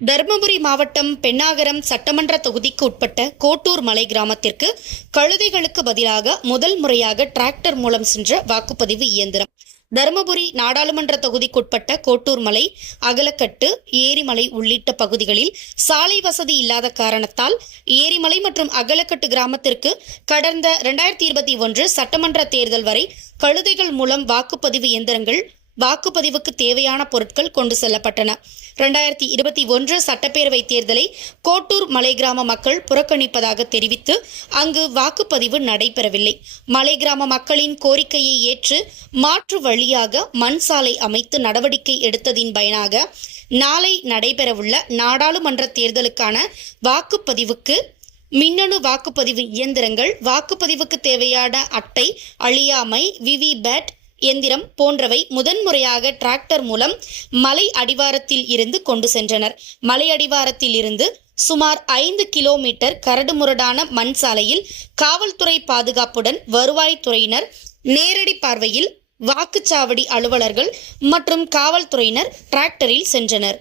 தருமபுரி மாவட்டம் பெண்ணாகரம் சட்டமன்ற தொகுதிக்கு உட்பட்ட கோட்டூர் மலை கிராமத்திற்கு கழுதைகளுக்கு பதிலாக முதல் முறையாக டிராக்டர் மூலம் சென்ற வாக்குப்பதிவு இயந்திரம். தருமபுரி நாடாளுமன்ற தொகுதிக்குட்பட்ட கோட்டூர் மலை அகலக்கட்டு ஏரிமலை உள்ளிட்ட பகுதிகளில் சாலை வசதி இல்லாத காரணத்தால் ஏரிமலை மற்றும் அகலக்கட்டு கிராமத்திற்கு கடந்த இரண்டாயிரத்தி இருபத்தி ஒன்று சட்டமன்ற தேர்தல் வரை கழுதைகள் மூலம் வாக்குப்பதிவு இயந்திரங்கள் வாக்குப்பதிவுக்கு தேவையான பொருட்கள் கொண்டு செல்லப்பட்டன. இரண்டாயிரத்தி இருபத்தி ஒன்று சட்டப்பேரவை தேர்தலை கோட்டூர் மலை கிராம மக்கள் புறக்கணிப்பதாக தெரிவித்து அங்கு வாக்குப்பதிவு நடைபெறவில்லை. மலை கிராம மக்களின் கோரிக்கையை ஏற்று மாற்று வழியாக மண் சாலை அமைத்து நடவடிக்கை எடுத்ததின் பயனாக நாளை நடைபெறவுள்ள நாடாளுமன்ற தேர்தலுக்கான வாக்குப்பதிவுக்கு மின்னணு வாக்குப்பதிவு இயந்திரங்கள் வாக்குப்பதிவுக்கு தேவையான அட்டை அழியாமை விவிபேட் எந்திரம் போன்றவை முதன்முறையாக டிராக்டர் மூலம் மலை அடிவாரத்தில் இருந்து கொண்டு சென்றனர். மலை அடிவாரத்தில் இருந்து சுமார் ஐந்து கிலோமீட்டர் கரடுமுரடான மண் சாலையில் காவல்துறை பாதுகாப்புடன் வருவாய்த்துறையினர் நேரடி பார்வையில் வாக்குச்சாவடி அலுவலர்கள் மற்றும் காவல்துறையினர் டிராக்டரில் சென்றனர்.